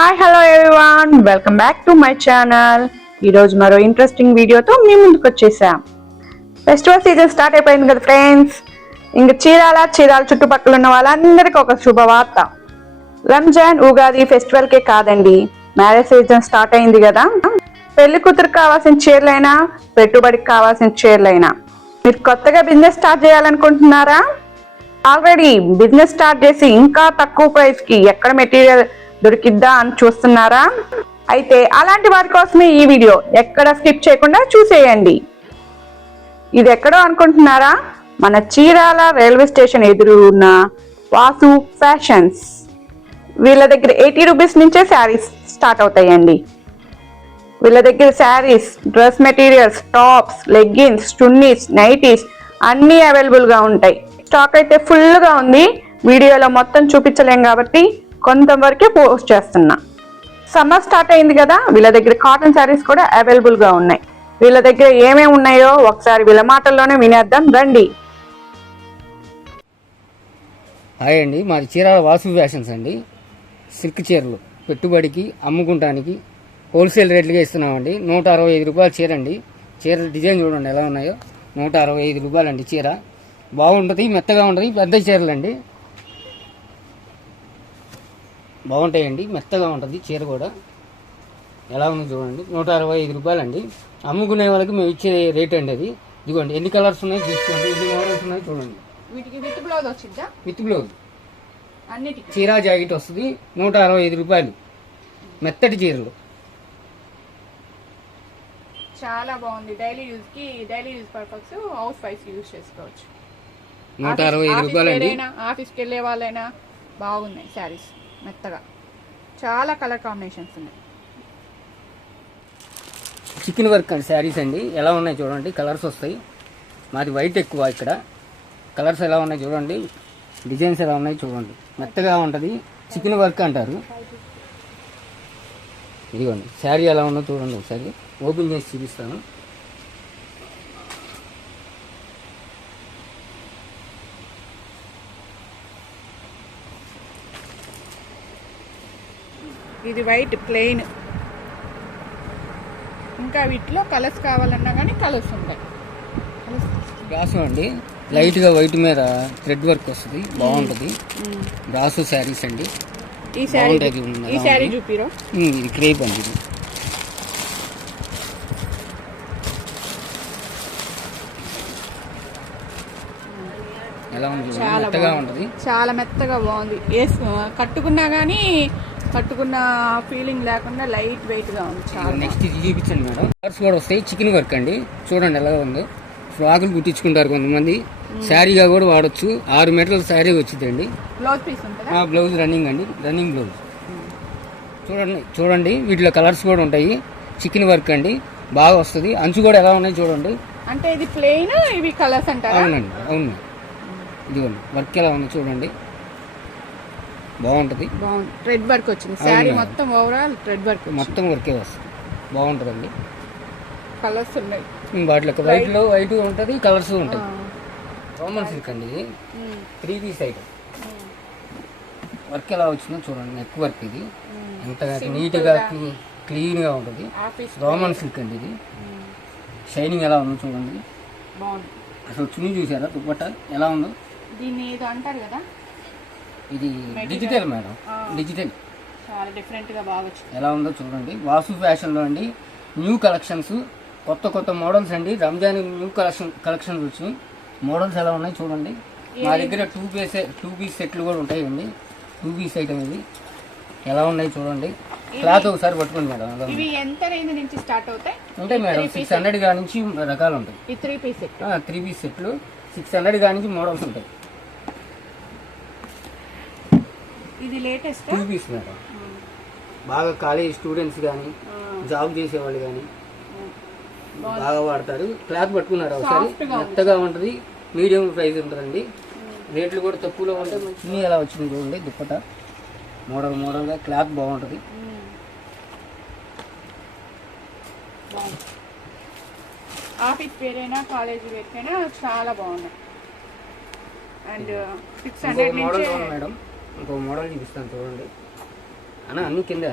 Hi hello everyone welcome back to my channel ఈరోజు మరో interesting వీడియోతో మీ ముందుకు వచ్చేసాం. ఫెస్టివల్ సీజన్ స్టార్ట్ అయిపోయింది కదా ఫ్రెండ్స్ ఇంక చీరాల చీరాల చుట్టుపక్కల ఉన్న వాళ్ళందరికీ ఒక శుభవార్త. రంజాన్ ఉగాది ఫెస్టివల్కే కాదండి. మ్యారేజ్ సీజన్ స్టార్ట్ అయింది కదా. పెళ్ళి కూతురు కావాల్సిన చీరలైనా పెట్టుబడికి కావాల్సిన చీరలైనా. మీరు కొత్తగా బిజినెస్ స్టార్ట్ చేయాలనుకుంటున్నారా? ఆల్రెడీ బిజినెస్ స్టార్ట్ చేసి ఇంకా తక్కువ ప్రైస్కి ఎక్కడ మెటీరియల్ దొరికిద్దా అని చూస్తున్నారా? అయితే అలాంటి వారి కోసమే ఈ వీడియో. ఎక్కడ స్కిప్ చేయకుండా చూసేయండి. ఇది ఎక్కడో అనుకుంటున్నారా? మన చీరాల రైల్వే స్టేషన్ ఎదురు ఉన్న వాసు ఫ్యాషన్స్. వీళ్ళ దగ్గర ఎయిటీ రూపీస్ నుంచే శారీస్ స్టార్ట్ అవుతాయండి. వీళ్ళ దగ్గర saris dress materials tops leggings chunnis nighties అన్నీ అవైలబుల్గా ఉంటాయి. స్టాక్ అయితే ఫుల్గా ఉంది. వీడియోలో మొత్తం చూపించలేం కాబట్టి కొంతవరకే పోస్ట్ చేస్తున్నా. సమ్మర్ స్టార్ట్ అయింది కదా వీళ్ళ దగ్గర కాటన్ శారీస్ కూడా అవైలబుల్గా ఉన్నాయి. వీళ్ళ దగ్గర ఏమేమి ఉన్నాయో ఒకసారి వీళ్ళ మాటల్లోనే వినేద్దాం రండి. హాయ్ అండి మాది చీరాల వాసు ఫ్యాషన్స్ అండి. సిల్క్ చీరలు పెట్టుబడికి అమ్ముకుంటానికి హోల్సేల్ రేట్లుగా ఇస్తున్నామండి. నూట అరవై ఐదు రూపాయలు చీర అండి. చీర డిజైన్ చూడండి ఎలా ఉన్నాయో. నూట అరవై ఐదు రూపాయలండి చీర. బాగుంటుంది మెత్తగా ఉంటుంది పెద్ద చీరలు అండి బాగుంటాయండి మెత్తగా ఉంటుంది చీర కూడా. ఎలా ఉంది చూడండి నూట అరవై ఐదు రూపాయలండి. అమ్ముకునే వాళ్ళకి మేము ఇచ్చే రేట్ అండి అది. ఇదిగోండి ఎన్ని కలర్స్ ఉన్నాయో చూసుకోండి ఎన్ని మోడల్స్ ఉన్నాయో చూడండి. విత్ బ్లౌజ్ వచ్చిందా విత్ బ్లౌజ్. అన్నిటికీ. చీరా జాకెట్ వస్తుంది నూట అరవై ఐదు రూపాయలు. మెత్తటి చీరలు. చాలా బాగుంది. Daily యూజ్కి daily use purpose housewife use చేసుకోవచ్చు. నూట అరవై ఐదు రూపాయలండి. ఆఫీస్కి వెళ్ళే వాళ్ళైనా బాగున్నాయి శారీస్. మెత్తగా. చాలా కలర్ కాంబినేషన్స్ ఉన్నాయి. చికెన్ వర్క్ అండి శారీస్ అండి. ఎలా ఉన్నాయి చూడండి కలర్స్ వస్తాయి. మాది వైట్ ఎక్కువ ఇక్కడ. కలర్స్ ఎలా ఉన్నాయి చూడండి డిజైన్స్ ఎలా ఉన్నాయి చూడండి. మెత్తగా ఉంటుంది చికెన్ వర్క్ అంటారు. ఇదిగోండి శారీ ఎలా ఉందో చూడండి ఒకసారి. ఓపెన్ చేసి చూపిస్తాను. ఇది వైట్ ప్లెయిన్ ఇంకా వీటిలో కలర్స్ కావాలన్నా కానీ కలర్స్ ఉంటాయి. బ్రాసు అండి? లైట్గా వైట్ మీద థ్రెడ్ వర్క్ వస్తుంది బాగుంటుంది. బ్రాసు శారీస్ అండి. ఈ శారీ ఈ శారీ? చూపిరో? ఉమ్, ఇది క్రేప్ అండి ఇది. ఎలా చాలా మెత్తగా బాగుంది. ఉంటుంది. చాలా మెత్తగా బాగుంది. కట్టుకున్నా కానీ కట్టుకున్న ఫీలింగ్ లేకుండా లైట్ వెయిట్గా ఉంది చాలా. నెక్స్ట్ ఇది చూపించండి మేడం. కలర్స్ కూడా వస్తాయి. చికెన్ వర్క్ అండి. చూడండి ఎలా ఉందో. ఫ్రాకులు కుట్టించుకుంటారు కొంతమంది. శారీగా కూడా వాడచ్చు. ఆరు మీటర్ల శారీ వచ్చిందండి. బ్లౌజ్ పీస్ ఉంటుందా? బ్లౌజ్ రన్నింగ్ అండి. రన్నింగ్ బ్లౌజ్ చూడండి చూడండి. వీటిలో కలర్స్ కూడా ఉంటాయి. చికెన్ వర్క్ అండి. బాగా వస్తుంది. అంచు కూడా ఎలా ఉన్నాయి చూడండి. అంటే ఇది ప్లెయిన్ ఇవి కలర్స్ అంటారా? అవునండి అవును. ఇదిగోండి వర్క్ ఎలా ఉంది చూడండి. బాగుంటుంది. బాగుంది. థ్రెడ్ వర్క్ వచ్చింది. శారీ. మొత్తం ఓవరాల్ థ్రెడ్ వర్క్ మొత్తం వర్కే వస్తుంది. బాగుంటుందండి. కలర్స్ ఉన్నాయి. వాటిలో వైట్లో వైట్ ఉంటుంది కలర్స్ ఉంటాయి. రోమన్ సిల్క్ అండి ఇది. Three piece item. వర్క్ ఎలా వచ్చిందో చూడండి. నెక్ వర్క్ ఇది. ఎంత నీట్గా క్లీన్గా ఉంటుంది. రోమన్ సిల్క్ అండి ఇది. షైనింగ్ ఎలా ఉందో చూడండి. అసలు చున్నీ చూసారా? దుప్పట్ట? ఎలా ఉందో? దీన్ని ఏదో అంటారు కదా? ఇది డిజిటల్ మేడం డిజిటల్ చాలా డిఫరెంట్గా బాగా వచ్చింది. ఎలా ఉందో చూడండి. వాసు ఫ్యాషన్లో అండి న్యూ కలెక్షన్స్ కొత్త కొత్త మోడల్స్ అండి. రంజాన్ న్యూ కలెక్షన్ కలెక్షన్స్ వచ్చినాయి. మోడల్స్ ఎలా ఉన్నాయి చూడండి. మా దగ్గర టూ పీస్ టూ పీస్ సెట్లు కూడా ఉంటాయండి. టూ పీస్ ఐటమ్ ఇది. ఎలా ఉన్నాయి చూడండి. క్లాత్ ఒకసారి పట్టుకోండి మేడం? ఇవి ఎంత రేంజ్ నుంచి స్టార్ట్ అవుతాయి? ఉంటాయి మేడం సిక్స్ హండ్రెడ్గా నుంచి రకాలు ఉంటాయి. త్రీ పీస్ త్రీ పీస్ సెట్లు సిక్స్ హండ్రెడ్గా నుంచి మోడల్స్ ఉంటాయి. ఇది లేటెస్ట్ టూ పీస్ మేడం బాగా కాలేజ్ స్టూడెంట్స్ కానీ జాబ్ చేసేవాళ్ళు కానీ బాగా వాడతారు. క్లాత్ పట్టుకున్నారు ఒకసారి. మెత్తగా ఉంటుంది. మీడియం ప్రైస్ ఉంటుందండి. రేట్లు కూడా తక్కువలో ఉంటాయి చున్నీ ఎలా వచ్చింది చూడండి దుప్పట. మోడల్ మోడల్గా క్లాత్ బాగుంటుంది. ఆఫీస్ వేరైనా కాలేజ్ వేరైనా చాలా బాగున్నాయి. అండ్ సిక్స్ హండ్రెడ్ మేడం ఇంకో మోడల్ చూపిస్తాను చూడండి. అన్న అన్ని కింద.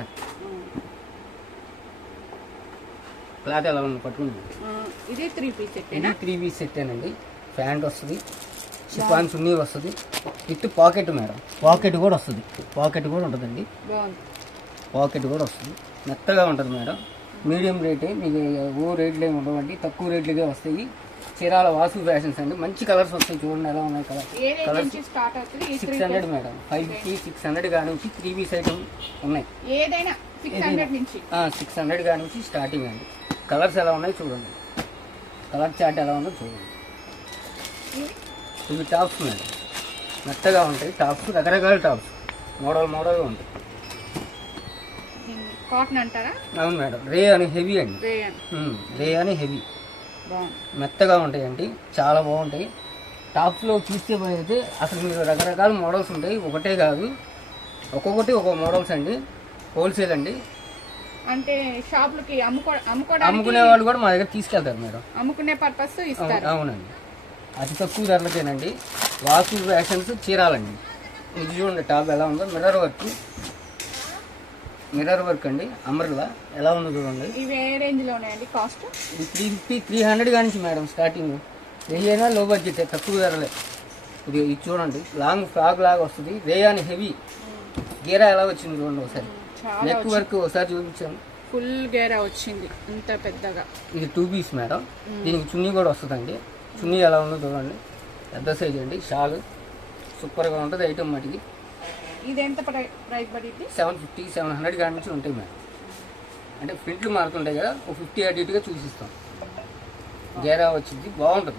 క్లాత్ ఎలా ఉంది పట్టుకున్నాను ఇది three piece set three piece అండి ప్యాంట్ వస్తుంది షిఫాన్ చున్నీ వస్తుంది. With pocket madam. పాకెట్ కూడా వస్తుంది. పాకెట్ కూడా ఉంటుందండి. పాకెట్ కూడా వస్తుంది. మెత్తగా ఉంటుంది మేడం. మీడియం రేటే మీకు ఓ రేట్లు ఏమి ఉండవండి. తక్కువ రేట్లుగా వస్తాయి. చీరాల వాసు ఫ్యాషన్స్ అండి. మంచి కలర్స్ వస్తాయి చూడండి ఎలా ఉన్నాయి colour three six hundred madam. Five fifty six hundred కాడ నుంచి త్రీ పీస్ ఐటమ్ ఉన్నాయి. ఏదైనా సిక్స్ హండ్రెడ్ నుంచి. సిక్స్ హండ్రెడ్ కాడ నుంచి స్టార్టింగ్ అండి. కలర్స్ ఎలా ఉన్నాయి చూడండి. కలర్ చార్ట్ ఎలా ఉందో చూడండి. ఇవి టాప్స్ మేడం. మెత్తగా ఉంటాయి. టాప్స్ రకరకాల టాప్స్ మోడల్ మోడల్గా ఉంటాయి. కాటన్ అంటారా? అవును మేడం. రే అని హెవీ అండి. రే అని. హెవీ మెత్తగా ఉంటాయండి చాలా బాగుంటాయి. టాప్స్లో చూస్తే అయితే అసలు మీరు రకరకాల మోడల్స్ ఉంటాయి ఒకటే కాదు. ఒక్కొక్కటి ఒక్కొక్క మోడల్స్ అండి హోల్సేల్ అండి. అంటే షాపులకి అమ్ముకునే వాళ్ళు కూడా మా దగ్గర తీసుకెళ్తారు మేడం. అమ్ముకునే పర్పస్ అవునండి. అతి తక్కువ ధరలకేనండి. వాసు ఫ్యాషన్స్ చీరాలండి. ఇది చూడండి టాప్ ఎలా ఉందో మిర్రర్ వర్క్. మిర్రర్ వర్క్ అండి. అమర్లా. ఎలా ఉందో చూడండి. ఇవి ఏ ఉన్నాయండి కాస్ట్? ఇది త్రీ ఫిఫ్టీ త్రీ హండ్రెడ్ కానించి మేడం స్టార్టింగ్. ఏదైనా లో బడ్జెట్ తక్కువ ధరలే. ఇది ఇది చూడండి. లాంగ్ ఫ్రాక్ లాగా వస్తుంది. రేయాని హెవీ. గీరా ఎలా వచ్చింది చూడండి ఒకసారి. నెక్ వర్క్ ఒకసారి చూపించాను ఫుల్ గేరా వచ్చింది. ఇంత పెద్దగా. ఇది టూ పీస్ మేడం. దీనికి చున్నీ కూడా వస్తుందండి. చున్నీ ఎలా ఉందో చూడండి. పెద్ద సైజ్ అండి. షాల్. సూపర్గా ఉంటుంది ఐటమ్ మటుకి. ఇది ఎంత ప్రై- ప్రైస్ పడింది? సెవెన్ ఫిఫ్టీ సెవెన్ హండ్రెడ్ కాడి నుంచి ఉంటాయి మేడం. అంటే ప్రింట్లు మారుతుంటాయి కదా ఒక ఫిఫ్టీ అటు ఇటుగా చూసిస్తాం. గేరా వచ్చింది బాగుంటుంది.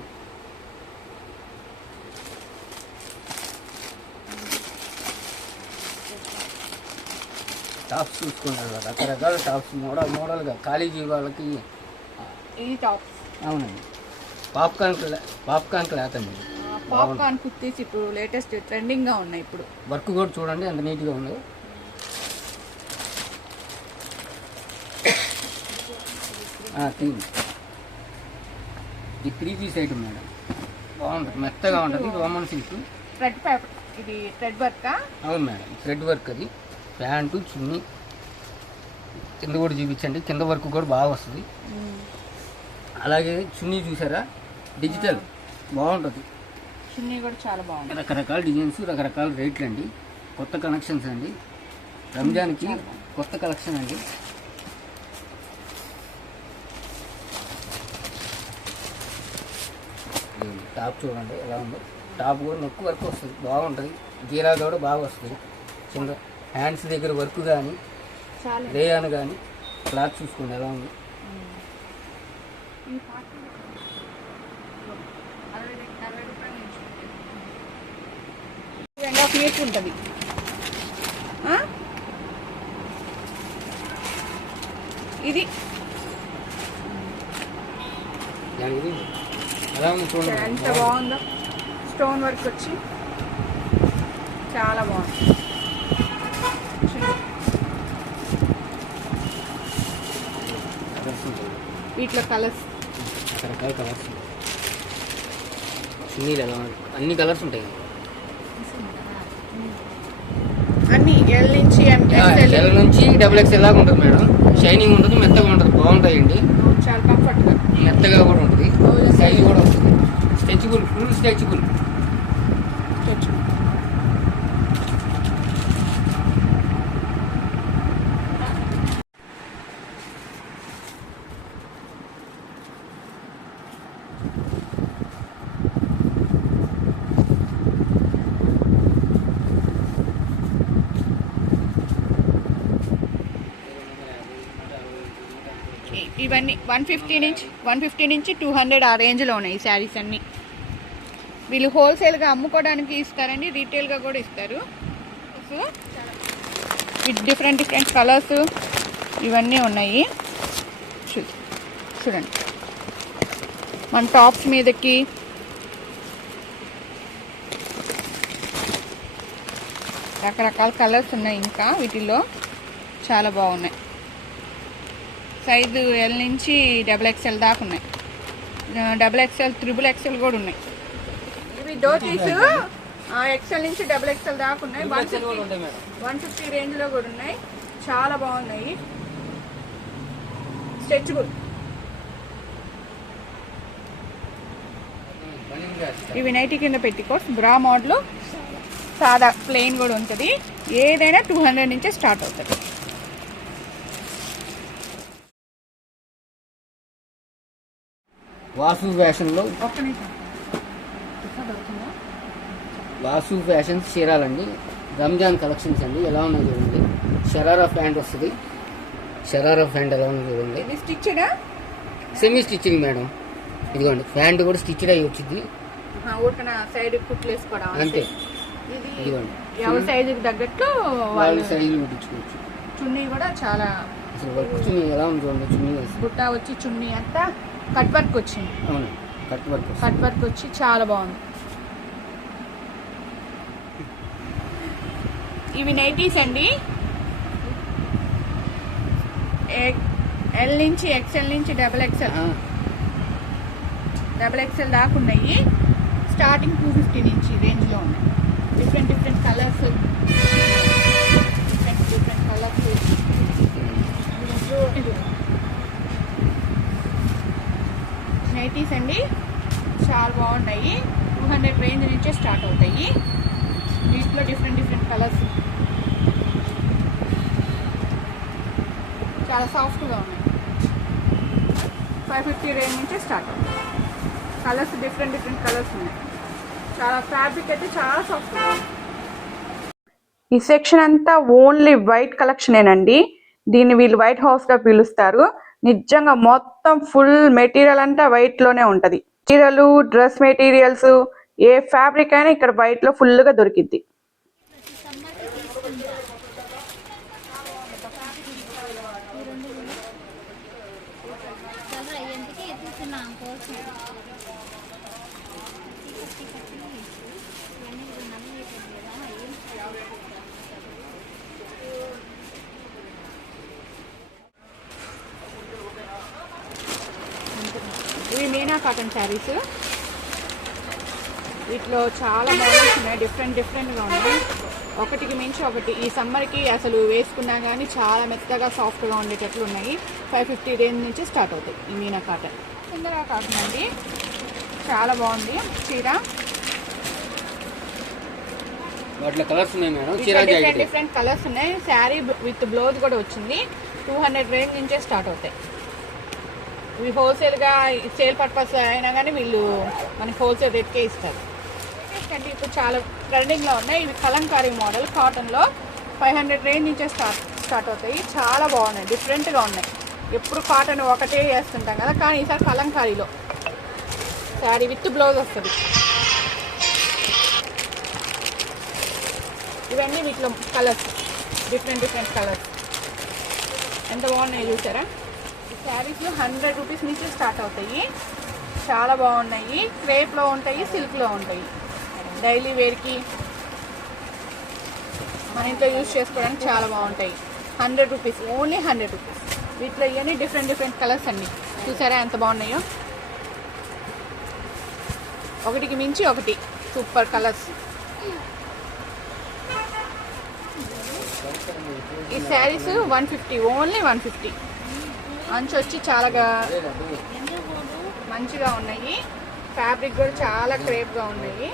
టాప్స్ చూసుకుంటారు కదా రకరకాల టాప్స్ మోడల్ మోడల్గా కాలేజీ వాళ్ళకి ఇది టాప్ అవునండి. పాప్కార్న్ క్లా పాప్కార్న్ క్లాత్ అండి. పాప్కార్న్ కుర్తీస్ ఇప్పుడు లేటెస్ట్ ట్రెండింగ్గా ఉన్నాయి ఇప్పుడు. వర్క్ కూడా చూడండి ఎంత నీట్గా ఉందో. ఇది త్రీ పీస్ ఐటమ్ మేడం. బాగుంటుంది మెత్తగా ఉంటుంది. రోమన్ సిల్క్ థ్రెడ్ పేపర్ ఇది థ్రెడ్ వర్క్ అవును మేడం థ్రెడ్ వర్క్ అది. ప్యాంటు చున్నీ. కింద కూడా చూపించండి. కింద వర్క్ కూడా బాగా వస్తుంది. అలాగే చున్నీ చూసారా? డిజిటల్. బాగుంటుంది. చున్నీ కూడా చాలా బాగుంది రకరకాల డిజైన్స్ రకరకాల రేట్లు అండి. కొత్త కలెక్షన్స్ అండి. రంజాన్కి కొత్త కలెక్షన్ అండి. టాప్ చూడండి ఎలా ఉందో. టాప్ కూడా నెక్ వర్క్ వస్తుంది బాగుంటుంది. గీరా కూడా బాగా వస్తుంది. కింద హ్యాండ్స్ దగ్గర వర్క్ కానీ రేయాన్ కానీ క్లాత్ చూసుకోండి ఎలా ఉంది. రెండు హాఫ్ మీటర్ ఉంటుంది. ఆ? ఇది. ఎంత బాగుందో. స్టోన్ వర్క్ వచ్చి చాలా బాగుంది. వీటిలో కలర్స్. రకరకాల కలర్స్ చున్నీలు ఎలా అన్ని కలర్స్ ఉంటాయి. అన్ని ఎల్ నుంచి ఎల్ నుంచి డబుల్ ఎక్స్ లాగా ఉంటుంది మేడం. షైనింగ్ ఉంటుంది మెత్తగా ఉంటుంది బాగుంటాయండి. చాలా కంఫర్ట్గా మెత్తగా కూడా ఉంటుంది. సైజ్ కూడా వస్తుంది స్ట్రెచబుల్ ఫుల్ స్ట్రెచబుల్ ఇవన్నీ వన్ ఫిఫ్టీ నుంచి వన్ ఫిఫ్టీ నుంచి టూ హండ్రెడ్ ఆ రేంజ్లో ఉన్నాయి ఈ శారీస్ అన్నీ. వీళ్ళు హోల్సేల్గా అమ్ముకోవడానికి ఇస్తారండి రీటైల్గా కూడా ఇస్తారు. So, with different different colours ఇవన్నీ ఉన్నాయి. చూ చూడండి. మన టాప్స్ మీదకి రకరకాల కలర్స్ ఉన్నాయి ఇంకా వీటిల్లో చాలా బాగున్నాయి. సైజు ఎల్ నుంచి డబుల్ ఎక్స్ఎల్ దాకా ఉన్నాయి. డబుల్ ఎక్స్ఎల్ త్రిబుల్ ఎక్స్ఎల్ కూడా ఉన్నాయి. ఇవి డోతీస్ ఎక్స్ఎల్ నుంచి డబుల్ ఎక్స్ఎల్ దాకా ఉన్నాయి. వన్ ఫిఫ్టీ వన్ ఫిఫ్టీ రేంజ్లో కూడా ఉన్నాయి. చాలా బాగున్నాయి. స్ట్రెచ్బుల్ ఇవి నైటీ కింద పెట్టుకోస్ బ్రా మోడ్లో సాదా ప్లెయిన్ కూడా ఉంటుంది. ఏదైనా టూ హండ్రెడ్ నుంచే స్టార్ట్ అవుతుంది. వాసు ఫ్యాషన్లో వాసు ఫ్యాషన్స్ చీరాలండి. రంజాన్ కలెక్షన్స్ అండి. ఎలా ఉన్నాయి చూడండి. షరారా ప్యాంట్ వస్తుంది. షరారా ప్యాంట్ ఎలా ఉంది చూడండి. స్టిచ్డా సెమీ స్టిచ్చింగ్ మేడం. ఇదిగోండి. ప్యాంట్ కూడా స్టిచ్డ్ అయ్యి వచ్చింది. సైడ్ అంతే. ఇది ఇదిగోండి. ఎవరి సైజుకి తగ్గట్టు వాళ్ళ సైజు కుట్టించుకోవచ్చు చున్నీ కూడా చాలా వర్క్ చున్నీ ఎలా ఉంది చూడండి చున్నీ వేసి బుట్ట వచ్చి చున్నీ అంతా. కట్ వర్క్ వచ్చింది. అవును? Cut work. కట్ వర్క్ వచ్చి చాలా బాగుంది. ఇవి నైటీస్ అండి. ఎల్ నుంచి ఎక్స్ఎల్ నుంచి డబల్ ఎక్స్ఎల్. డబల్ ఎక్స్ఎల్ దాకా ఉన్నాయి. స్టార్టింగ్ టూ ఫిఫ్టీ నుంచి రేంజ్లో ఉన్నాయి. Different different colours different different colours nighties అండి. చాలా బాగుంటాయి టూ హండ్రెడ్ రేంజ్ నుంచే స్టార్ట్ అవుతాయి. వీటిలో డిఫరెంట్ డిఫరెంట్ కలర్స్. చాలా సాఫ్ట్గా ఉన్నాయి. ఫైవ్ ఫిఫ్టీ రేంజ్ నుంచే స్టార్ట్ అవుతాయి. కలర్స్ డిఫరెంట్ డిఫరెంట్ కలర్స్ ఉన్నాయి. చాలా ఫ్యాబ్రిక్ అయితే చాలా సాఫ్ట్గా ఉంది. ఈ సెక్షన్ అంతా ఓన్లీ వైట్ కలెక్షనేనండి. దీన్ని వీళ్ళు వైట్ హౌస్గా పిలుస్తారు. నిజంగా మొత్తం ఫుల్ మెటీరియల్ అంతా వైట్లోనే ఉంటది. చీరలు డ్రెస్ మెటీరియల్స్ ఏ ఫ్యాబ్రిక్ అయినా ఇక్కడ వైట్లో ఫుల్గా దొరికిద్ది. కాటన్ శారీస్. వీటిలో చాలా మోడల్స్ ఉన్నాయి. డిఫరెంట్ డిఫరెంట్గా ఉన్నాయి. ఒకటికి మించి ఒకటి. ఈ సమ్మర్కి అసలు వేసుకున్నా కానీ చాలా మెత్తగా సాఫ్ట్గా ఉండేటట్లు ఉన్నాయి. ఫైవ్ ఫిఫ్టీ రేంజ్ నుంచి స్టార్ట్ అవుతాయి ఈ మీనా కాటన్. సుందరా కాటన్ అండి. చాలా బాగుంది. చీర. డిఫరెంట్ డిఫరెంట్ కలర్స్ ఉన్నాయి. శారీ విత్ బ్లౌజ్ కూడా వచ్చింది. టూ హండ్రెడ్ రేంజ్ నుంచే స్టార్ట్ అవుతాయి. ఇవి హోల్సేల్గా సేల్ పర్పస్ అయినా కానీ వీళ్ళు మనకి హోల్సేల్ రేట్కే ఇస్తారు. ఎందుకంటే ఇప్పుడు చాలా ట్రెండింగ్లో ఉన్నాయి. ఇవి కలంకారీ మోడల్ కాటన్లో ఫైవ్ హండ్రెడ్ రేంజ్ నుంచే స్టార్ట్ స్టార్ట్ అవుతాయి. చాలా బాగున్నాయి డిఫరెంట్గా ఉన్నాయి. ఎప్పుడు కాటన్ ఒకటే వేస్తుంటాం కదా కానీ ఈసారి కలంకారీలో. శారీ విత్ బ్లౌజ్ వస్తుంది. ఇవన్నీ వీటిలో కలర్స్ డిఫరెంట్ డిఫరెంట్ కలర్స్ ఎంత బాగున్నాయి చూసారా? శారీస్లో హండ్రెడ్ రూపీస్ నుంచి స్టార్ట్ అవుతాయి. చాలా బాగున్నాయి. క్రేప్లో ఉంటాయి సిల్క్లో ఉంటాయి. డైలీ వేర్కి మన ఇంట్లో యూజ్ చేసుకోవడానికి చాలా బాగుంటాయి. Hundred rupees only hundred rupees. వీటిలో ఇవన్నీ డిఫరెంట్ డిఫరెంట్ కలర్స్ అన్ని. చూసారా ఎంత బాగున్నాయో? ఒకటికి మించి ఒకటి. Super colours. ఈ saris one fifty only one fifty. అంచు వచ్చి చాలా మంచిగా ఉన్నాయి. ఫ్యాబ్రిక్ కూడా చాలా క్రేప్గా ఉన్నాయి.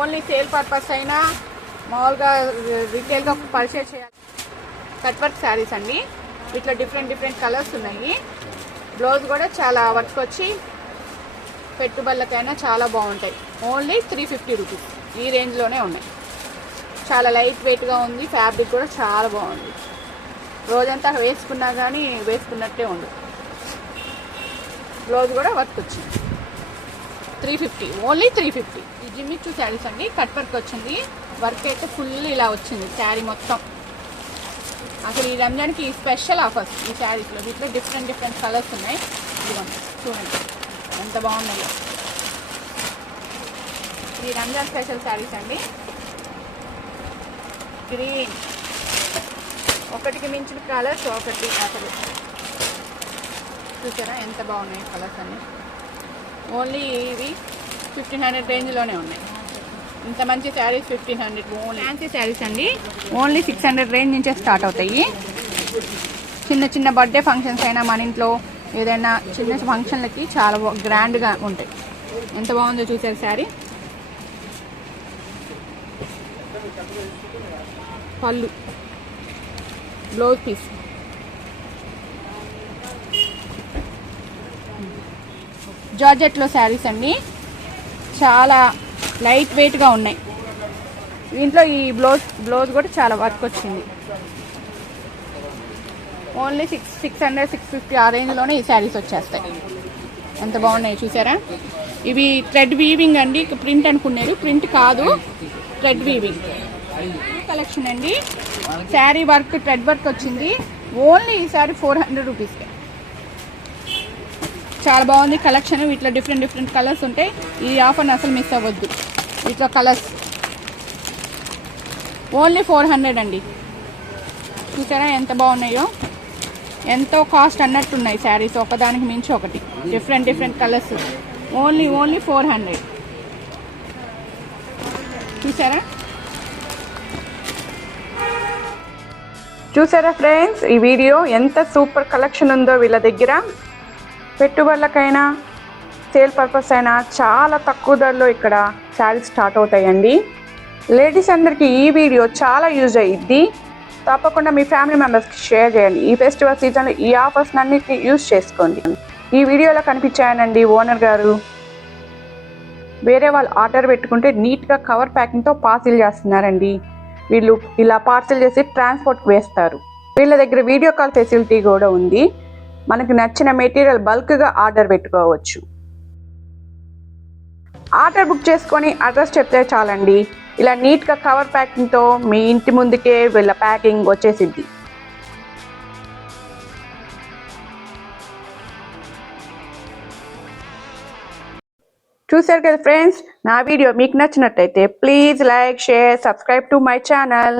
ఓన్లీ సేల్ పర్పస్ అయినా మామూలుగా రిటైల్గా పర్చేస్ చేయాలి. కట్ వర్క్ శారీస్ అండి. ఇట్లా డిఫరెంట్ డిఫరెంట్ కలర్స్ ఉన్నాయి. బ్లౌజ్ కూడా చాలా వర్క్ వచ్చి పెట్టుబడులకైనా చాలా బాగుంటాయి. ఓన్లీ త్రీ ఫిఫ్టీ రూపీస్ ఈ రేంజ్లోనే ఉన్నాయి. చాలా లైట్ వెయిట్గా ఉంది. ఫ్యాబ్రిక్ కూడా చాలా బాగుంది. రోజంతా వేసుకున్నా కానీ వేసుకున్నట్టే ఉండు బ్లౌజ్ కూడా వర్క్ వచ్చింది. Three fifty only three fifty ఈ జిమ్మిచ్చు శారీస్ అండి కట్ వర్క్ వచ్చింది. వర్క్ అయితే ఫుల్ ఇలా వచ్చింది శారీ మొత్తం. అసలు ఈ రంజాన్కి స్పెషల్ ఆఫర్స్ ఈ శారీస్లో. వీటిలో డిఫరెంట్ డిఫరెంట్ కలర్స్ ఉన్నాయి. ఇదిగోండి చూడండి ఎంత బాగున్నాయో. ఈ రంజాన్ స్పెషల్ శారీస్ అండి. గ్రీన్ ఒకటికి మించిన కలర్స్ ఒకటి అసలు. చూసారా ఎంత బాగున్నాయి కలర్స్ అన్ని? ఓన్లీ ఇవి ఫిఫ్టీన్ హండ్రెడ్ రేంజ్లోనే ఉన్నాయి. ఇంత మంచి saris fifteen hundred only. Fancy saris అండి. ఓన్లీ సిక్స్ హండ్రెడ్ రేంజ్ నుంచే స్టార్ట్ అవుతాయి. చిన్న చిన్న బర్త్డే ఫంక్షన్స్ అయినా మన ఇంట్లో ఏదైనా చిన్న ఫంక్షన్లకి చాలా గ్రాండ్గా ఉంటాయి. ఎంత బాగుందో చూసారు శారీ? పళ్ళు. Blouse piece. జార్జెట్లో శారీస్ అండి. చాలా లైట్ వెయిట్గా ఉన్నాయి. దీంట్లో ఈ బ్లౌజ్ బ్లౌజ్ కూడా చాలా వర్క్ వచ్చింది. Only six six hundred six fifty ఆ రేంజ్లోనే ఈ శారీస్ వచ్చేస్తాయి. ఎంత బాగున్నాయి చూసారా? ఇవి థ్రెడ్ వీవింగ్ అండి. ప్రింట్ అనుకున్నారు. ప్రింట్ కాదు థ్రెడ్ వీవింగ్. కలెక్షన్ అండి. శారీ వర్క్ థ్రెడ్ వర్క్ వచ్చింది. ఓన్లీ ఈ శారీ ఫోర్ హండ్రెడ్ రూపీస్ చాలా బాగుంది కలెక్షన్. వీటిలో డిఫరెంట్ డిఫరెంట్ కలర్స్ ఉంటాయి. ఈ ఆఫర్ని అసలు మిస్ అవ్వద్దు. వీటిలో కలర్స్. ఓన్లీ ఫోర్ హండ్రెడ్ అండి. చూసారా ఎంత బాగున్నాయో? ఎంతో కాస్ట్ అన్నట్టున్నాయి శారీస్. ఒకదానికి మించి ఒకటి. Different different colours. Only only four hundred. చూసారా? చూసారా ఫ్రెండ్స్? ఈ వీడియో ఎంత సూపర్ కలెక్షన్ ఉందో వీళ్ళ దగ్గర. పెట్టుబడులకైనా సేల్ పర్పస్ అయినా చాలా తక్కువ ధరలో ఇక్కడ శారీస్ స్టార్ట్ అవుతాయండి. లేడీస్ అందరికీ ఈ వీడియో చాలా యూజ్ అయ్యిద్ది తప్పకుండా మీ ఫ్యామిలీ మెంబర్స్కి షేర్ చేయండి. ఈ ఫెస్టివల్ సీజన్లో ఈ ఆఫర్స్ అన్నిటిని యూజ్ చేసుకోండి. ఈ వీడియోలో కనిపించాయనండి ఓనర్ గారు. వేరే వాళ్ళు ఆర్డర్ పెట్టుకుంటే నీట్గా కవర్ ప్యాకింగ్తో పార్సిల్ చేస్తున్నారండి. వీళ్ళు ఇలా పార్సిల్ చేసి ట్రాన్స్పోర్ట్ వేస్తారు. వీళ్ళ దగ్గర వీడియో కాల్ ఫెసిలిటీ కూడా ఉంది. మనకు నచ్చిన మెటీరియల్ బల్క్గా ఆర్డర్ పెట్టుకోవచ్చు. ఆర్డర్ బుక్ చేసుకొని అడ్రస్ చెప్తే చాలండి. ఇలా నీట్గా కవర్ ప్యాకింగ్తో మీ ఇంటి ముందుకే వీళ్ళ ప్యాకింగ్ వచ్చేసిద్ది. చూశారు కదా ఫ్రెండ్స్? నా వీడియో మీకు నచ్చినట్టయితే please like share subscribe to my channel.